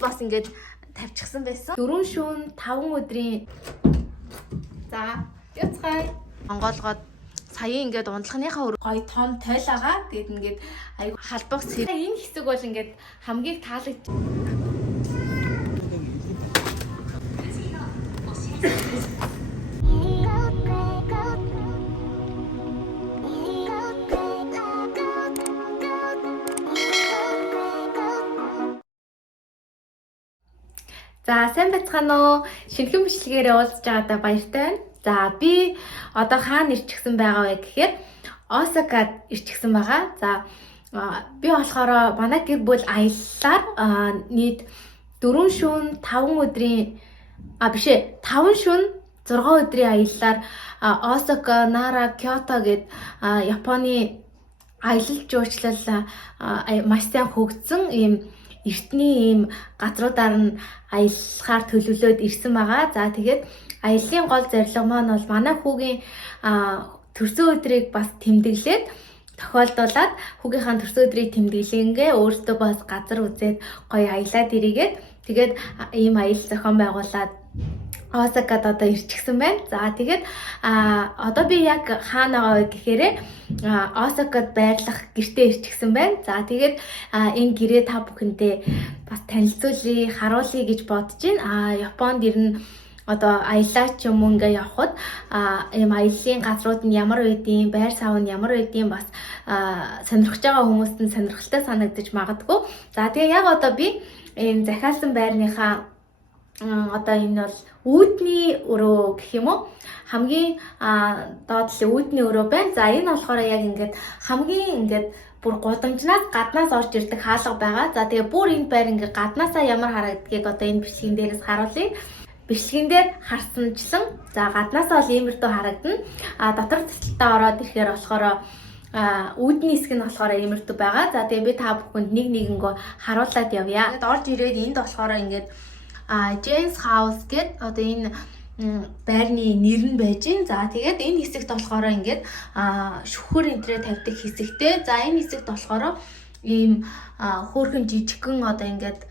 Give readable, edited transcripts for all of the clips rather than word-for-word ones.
бас ингээд тавьчихсан байсан. 4 шөнө 5 өдрийн за яцгай онгоолгоод саяын ингээд ундлахныхаа гоё том тойлоогоо гээд ингээд аюу халбах сэр. Энэ хэсэг бол ингээд хамгийн таалагдж За сайн байцгаана уу? Шинэхэн бичлэгээр уулзж байгаадаа баяртай байна. За би одоо хаана ирчихсэн байгаа вэ гэхээр Осакад ирчихсэн байгаа. За би болохоор манай гэр бүл аяллаар нийт 4 шөнө 5 өдрийн 5 шөнө 6 өдрийн аяллаар Осака, Нара, Кёто гээд Японы аялал жуулчлал маш сайн хөгжсөн ийм эртний ийм газруудаар нь аяллахаар төлөвлөөд ирсэн байгаа. За тэгээд аяллаа гол зорилго маань бол манай хүүгийн төрсөн өдрийг бас тэмдэглээд тохиолдуулаад хүүгийнхаа төрсөн өдрийг тэмдэглэнгээ өөртөө бас газар үзээд гоё аялаад ирээгээд тэгээд ийм аялал зохион байгуулад Осакад одоо ирчихсэн байна. За тэгээд одоо би яг хаана байгаа вэ гэхээр Осакад байрлах гэртээ ирчихсэн байна. За тэгээд энэ гэрээ та бүхэндээ бас танилцуулъя, харуулъя гэж бодож байна. Японд ирнэ одоо аяллаа ч юм уу ингээ явхад ийм аяллаа газрууд нь ямар байдیں, байр сав нь ямар байдیں бас сонирхож байгаа хүмүүст нь сонирхолтой санагдаж магадгүй. За тэгээ яг одоо би энэ захиалсан байрныхаа одоо энэ бол үүдний өрөө гэх юм уу хамгийн доотлын үүдний өрөө байна. За энэ болохоор яг ингээд хамгийн ингээд бүр гудамжнаас гаднаас орж ирдэг хаалга байгаа. За тэгээ бүр энэ байр ингээд гаднаасаа ямар харагдгийг одоо энэ бичлэгэн дээрээс харуулъя. Бичлэгэн дээр харсанчлан за гаднаасаа бол иймэрдүү харагдана. Дотор цэцэлтээ ороод ирэхээр болохоор үүдний хэсэг нь болохоор иймэрдүү байгаа. За тэгээ би та бүхэнд нэг нэгэнгөө харуулад явъя. Ингээд орж ирээд энд болохоор ингээд Jane's House гэдэг одоо энэ байрны нэр нь байж гин. За тэгээд энэ хэсэгт болохоор ингээд шүхэр энтрээ тавьдаг хэсэгтэй. За энэ хэсэгт болохоор ийм хөөрхөн жижигхэн одоо ингээд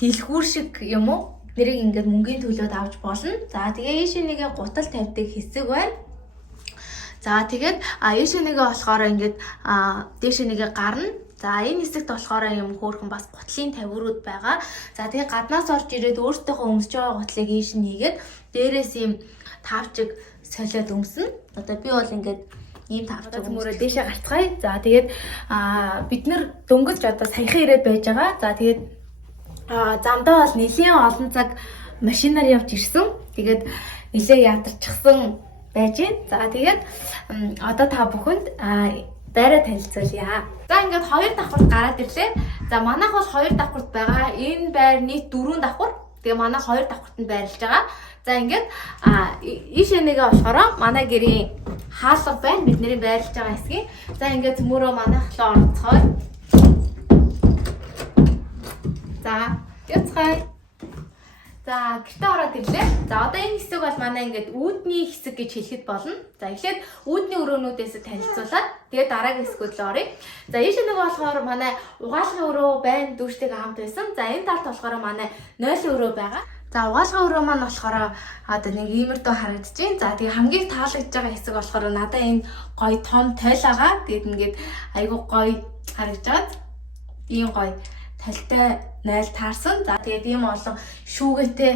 дэлгүүр шиг юм уу? Нэрийг ингээд мөнгөний төлөөд авч болно. За тэгээ ийшээ нэгэ гутал тавьдаг хэсэг байна. За тэгээд ийшээ нэгэ болохоор ингээд дээшээ нэгэ гарна. За энэ хэсэгт болохоор юм хөөрхөн бас гутлын тавиурууд байгаа. За тэгээ гаднаас орж ирээд өөртөөхөө өмсөж байгаа гутлыг ийш нэгээд дээрээс юм тавчиг солиод өмснө. Одоо би бол ингээд ийм тавчиг өмөрөө дээшээ гарцгаая. За тэгээд бид нар дөнгөж одоо саяхан ирээд байж байгаа. За тэгээд замдаа бол нэлийн олон цаг машинаар явж ирсэн. Тэгээд нэлээ ядарчихсан байж байна. За тэгээд одоо та бүхэнд байраа танилцуулъя. За ингээд 2 давхурт гараад ирлээ. За манайх бол 2 давхурт байгаа. Энэ байр нийт 4 давхур. Тэгээ манайх 2 давхуртанд байрлаж байгаа. За ингээд ийшээ нэгэ болохоор манай гэрийн хаалга байна. Бидний байрлаж байгаа хэсгийг. За ингээд цөмөрөө манайх руу орцгоо. За яцгай. За гэртээ ороод ирлээ. За одоо энэ хэсэг бол манай ингээд үүдний хэсэг гэж хэлэхэд болно. За эхлээд үүдний өрөөнүүдээс танилцуулаад тэгээд дараагийн хэсгүүд рүү оръё. За ийшээ нэг болохоор манай угаалгын өрөө байна, дүүштэйгээ хамт байсан. За энэ талд болохоор манай нойлын өрөө байгаа. За угаалгын өрөө маань болохоор одоо нэг иймэрдүү харагдаж байна. За тэгээ хамгийн таалагдж байгаа хэсэг болохоор надад энэ гоё том тойлоогоо тэгээд ингээд айгуу гоё харагдаж байгаа. Ийм гоё талтай найл таарсан. За тэгээд ийм олон шүүгээтэй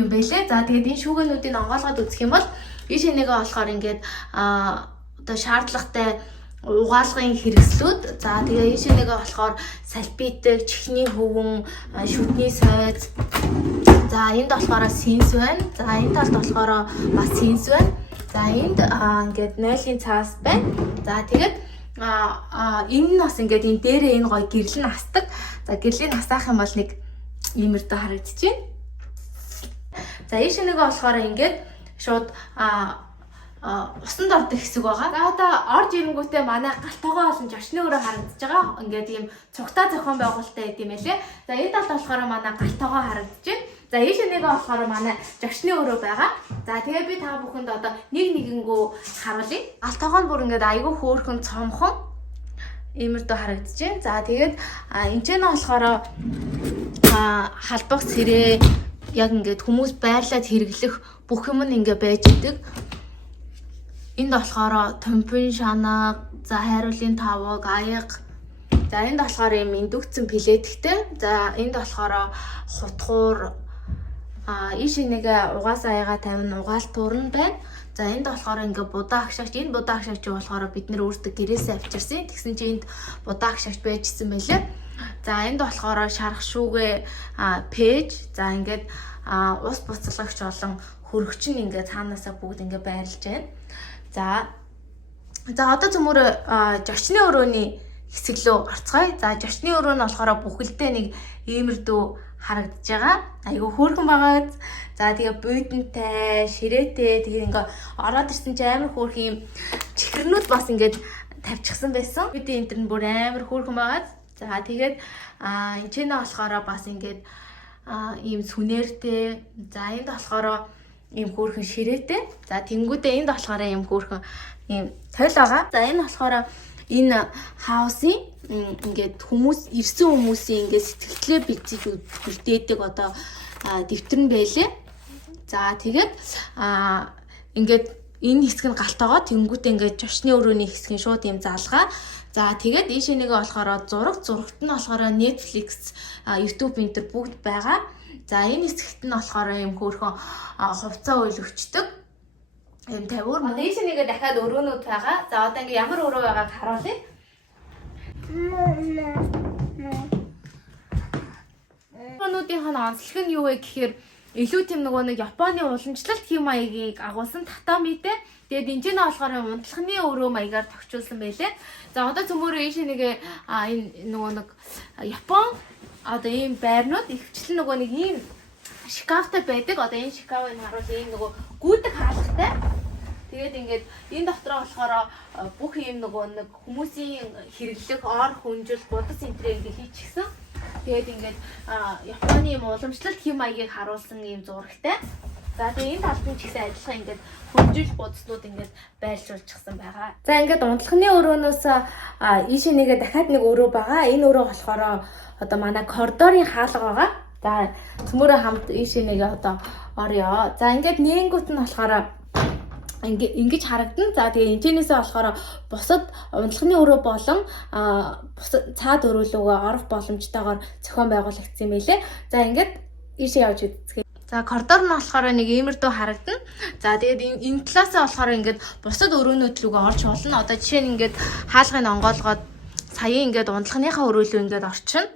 юм байлээ. За тэгээд энэ шүүгээнүүдийг онгоолгоод үзэх юм бол ийшээ нэгэ болохоор ингээд одоо шаардлагатай угаалгын хэрэгслүүд. За тэгээ ийшээ нэгэ болохоор салбитэг, чихний хөвгөн, шүдний сойз. За энд болохоор синс байна. За энэ талд болохоор бас синс байна. За энд ингээд нойлын цаас байна. За тэгээд энэ нь бас ингээд энэ дээрээ энэ гоё гэрэл нь хасдаг. За гэрлийн хасаах юм бол нэг иймэрдүү харагдаж байна. За ийшээ нэгэ болохоор ингээд шууд усанд ордог хэсэг байгаа. За одоо орж ирэнгүүтээ манай галтгоо олон жошны өрөө харагдаж байгаа. Ингээд ийм цугтаа зохион байгуулалттай байд юм байлээ. За энэ талд болохоор манай галтгоо харагдаж байна. За ийшээ нэгэ болохоор манай жошны өрөө байгаа. За тэгээ би та бүхэнд одоо нэг нэгэнгөө харуулъя. Галтгоо нь бүр ингээд айгүй хөөрхөн цомхон иймэрдүү харагдаж байна. За тэгээд энэ ч нь болохоор халбах сэрээ яг ингээд хүмүүс байрлаад хэрэглэх бүх юм нь ингээ байж идэг. Энд болохоор томпин шанаа, за хайруулын таваг, аяга. За энд болохоор юм индукцэн пилеттэй. За энд болохоор хутгуур ийш нэг угаас аяга тавина, угаал туурн байна. За энд болохоор ингээ будаа агшаагч, энэ будаа агшаагч болохоор бид нэр өөртөө гэрээсээ авчирсан. Тэгсэн чинь энд будаа агшаагч байжсэн байлээ. За энд болохоор шарах шүүгээ пэйж. За ингээд ус буцалгагч болон хөргөч нь ингээ цаанаасаа бүгд ингээ байрлаж байна. За одоо цөмөр жочны өрөөний хэсэг рүү орцгоё. За жочны өрөө нь болохоор бүхэлдээ нэг иймэрдүү харагдаж байгаа. Айгу хөөрхөн байгаа. За тэгээ буйдантай, ширээтэй тэгээ ингээ ороод ирсэн чи амар хөөрхөн юм чихэрнүүд бас ингээд тавьчихсан байсан. Бид энэ төр нь бүр амар хөөрхөн байгаа. За тэгээд энэ ч нэ болохоор бас ингээд ийм сүнээртэй. За энд болохоор ийм хөөрхөн ширээтэй. За тэнгүүдээ энд болохоор ийм хөөрхөн ийм тойл байгаа. За энэ болохоор энэ хаусын ингээд хүмүүс ирсэн хүмүүсийн ингээд сэтгэлдээ бэлдэж үлдээдэг одоо дэвтэр нь байлээ. За тэгээд ингээд энэ хэсэг нь галт байгаа. Тэнгүүдээ ингээд жошны өрөөний хэсэг нь шууд ийм залгаа. За тэгээд ийшээ нэгэ болохоор зурагт нь болохоор Netflix, YouTube энэ төр бүгд байгаа. За энэ хэсэгт нь болохоор ийм хөөрхөн хувцас уйл өчтдөг. Ийм тавиур. Одоо ийшээ нэгэ дахиад өрөөнүүд байгаа. За одоо ингээ ямар өрөө байгааг харуулъя. Өрөөнүүдийн онцлог нь юу вэ гэхээр илүү тийм нөгөө нэг Японы уламжлалт хэм маягийг агуулсан татамитэй. Тэгээд энэ нь болохоор унтлагын өрөө маягаар тогтчулсан байлээ. За одоо цөмөрөө ийшээ нэгэ энэ нөгөө нэг Япон одоо ийм байрнууд ихчлэн нөгөө нэг ийм шкафтай байдаг. Одоо энэ шкафыг харуул ийм нөгөө гүйдэг хаалгатай. Тэгээд ингээд энэ дотроо болохоор бүх ийм нөгөө нэг хүмүүсийн хэрэглэх ор хүнжил будас энтрээ ингээд хийчихсэн. Тэгээд ингээд Японы юм уламжлалт хэм маягийг харуулсан ийм зурагтай. За тэгээд энэ талд нь ч гэсэн адилхан ингээд хүнжил будаснууд ингээд байрлуулчихсан байгаа. За ингээд унтлагын өрөөнөөс ийшээ нэгэ дахиад нэг өрөө байгаа. Энэ өрөө болохоор одоо манай коридорын хаалга байгаа. За цөмөрөө хамт ийшээ нэгэ одоо орё. За ингээд нэнгүүт нь болохоор ингэж харагдан. За тэгээ энэчнээсээ болохоор бусад унтлагын өрөө болон бусад цаад өрөөлөгөө орох боломжтойгоор зохион байгуулагдсан юм байлээ. За ингээд ийшээ явж үзье. За коридор нь болохоор нэг иймэрдүү харагдана. За тэгээд энэ талаасаа болохоор ингээд бусад өрөөнүүд рүүгээ орж болно. Одоо жишээ нь ингээд хаалгыг онгоолгоод саяын ингээд унтлагынхаа өрөөлөө ингээд орчихно.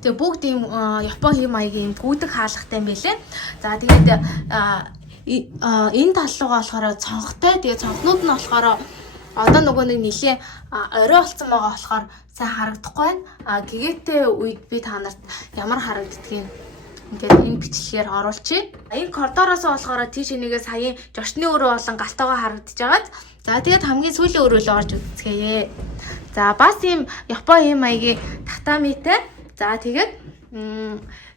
Тэгээ бүгд ийм Япон хэм маягийн гүйдэг хаалгатай юм байлээ. За тэгээд энэ тал руугаа болохоор цонхтой. Тэгээ цонхнууд нь болохоор одоо нөгөө нэг нэлээ орой болсон байгаа болохоор сайн харагдахгүй байна. Гэгээтэй үед би та нарт ямар харагддгийг ингээд энэ бичлэгээр оруулчих. Энэ коридороос болохоор тийш нэгээ саяын жошны өрөө болон галтайгаа харагдаж байгаад. За тэгээд хамгийн сүүлийн өрөө л орж үзье. За бас ийм Япон хэм маягийн татамитай. За тэгээд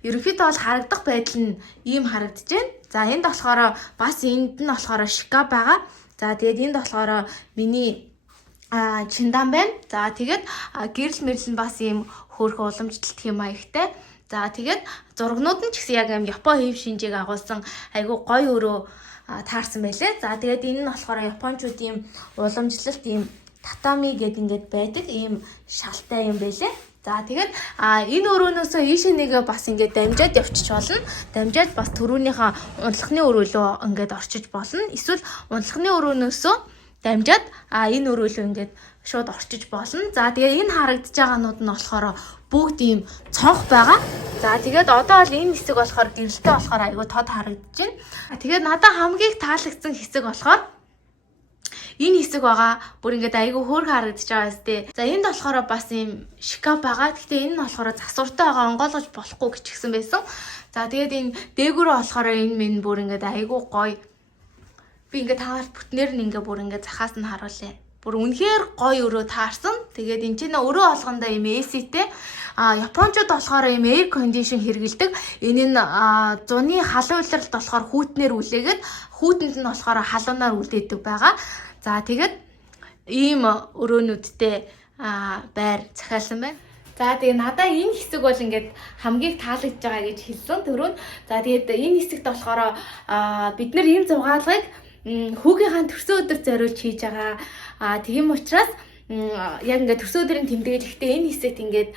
ерөнхийдөө бол харагдах байдал нь ийм харагдаж байна. За энд болохоор бас энд нь болохоор шкаф байгаа. За тэгээд энд болохоор миний чиндан байна. За тэгээд гэрэл мэрэл нь бас ийм хөөрхөн уламжлалт хэм маягтай. За тэгээд зургнууд нь ч гэсэн яг юм Япон хэв шинжийг агуулсан айгүй гоё өрөө таарсан байлээ. За тэгээд энэ нь болохоор японочдын уламжлалт ийм татами гэдэг ингээд байдаг ийм шалтай юм байлээ. За тэгээд энэ өрөөнөөсөө ийшээ нэгэ бас ингээд дамжаад явчих болно. Дамжаад бас төрөөнийхөө унтлагын өрөөлөө ингээд орчиж болно. Эсвэл унтлагын өрөөнөөсөө дамжаад энэ өрөөлөө ингээд шууд орчиж болно. За тэгээд энэ харагдаж байгаанууд нь болохоор бүгд ийм цонх байгаа. За тэгээд одоо бол энэ хэсэг болохоор гэрэлтэй болохоор айгүй тод харагдаж байна. Тэгээд надад хамгийн таалагдсан хэсэг болохоор энэ хэсэг байгаа. Бүр ингээд айгүй хөөрхөн харагдаж байгаа үстэй. За энд болохоор бас ийм шкаф байгаа. Гэхдээ энэ нь болохоор засвартай байгаа, онгойлгож болохгүй гिचгсэн байсан. За тэгээд энэ дээгүүрээ болохоор энэ минь бүр ингээд айгүй гоё. Би ингээд таарт бүтнээр нь ингээд бүр ингээд захаас нь харуулъя. Бүр үнэхээр гоё өрөө таарсан. Тэгээд энэ чинь өрөө олгондоо ийм AC-тэй. Японочууд болохоор ийм air condition хэрэгэлдэг. Энэ нь зуны халуун улиралд болохоор хүүтнээр үлээгээд хүүтэнд нь болохоор халуунаар үлдээдэг байгаа. За тэгээд ийм өрөөнүүдтэй байр захиалсан байна. За тэгээ надаа энэ хэсэг бол ингээд хамгийн таалагдж байгаа гэж хэлсэн түрүүн. За тэгээд энэ хэсэгт болохоор бид нар энэ зургаалгыг хүүгийнхаа төрсөн өдөрт зориулж хийж байгаа. Тийм учраас яг ингээд төрсөн өдрийн тэмдэглэл ихтэй энэ хэсэгт ингээд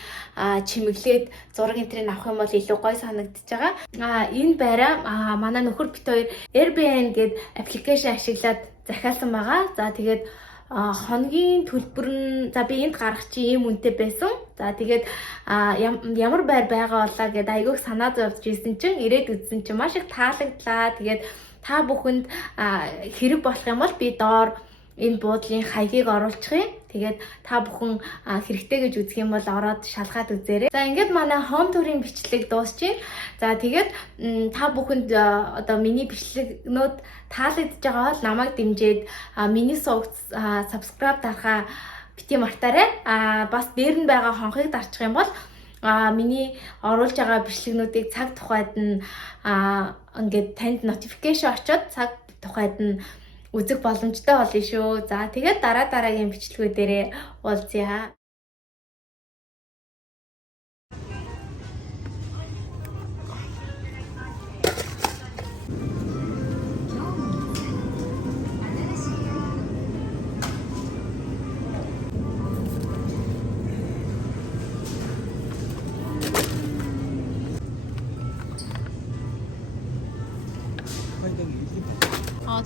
чимэглээд зураг энтрийг авах юм бол илүү гоё санагдчихж байгаа. Энэ байраа манай нөхөр бит хоёр Airbnb гэдэг аппликейшн ашиглаад захиалсан байгаа. За тэгээд хоногийн төлбөр нь за би энд гарах чи ийм үнэтэй байсан. За тэгээд ямар байр байгаа болоо гэдээ айгүйх санаа зовж ирсэн чинь ирээд үзсэн чинь маш их таалагдлаа. Тэгээд та бүхэнд хэрэг болох юм бол би доор энэ буудлын хаягийг оруулчихъя. Тэгээд та бүхэн хэрэгтэй гэж үзэх юм бол ороод шалгаад үзээрэй. За ингээд манай home tour-ийн бичлэг дуусчихъя. За тэгээд та бүхэнд одоо миний бичлэгнүүд таалагдж байгаа бол намайг дэмжиж миний сувгт subscribe дарахаа бити мартаарай. Бас дээр нь байгаа хонхыг дарчих юм бол миний оруулж байгаа бичлэгнүүдийг цаг тухайд нь ингээд танд notification очоод цаг тухайд нь үзэх боломжтой болно шүү. За тэгээд дараагийн бичлэгүүдээрээ уулзъя.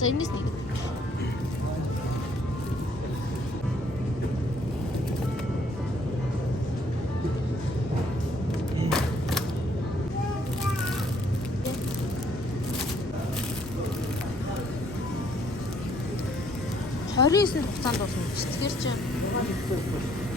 자, 인디스 니. Хорийн хугацаанд болсон биз. Тэгэхээр чи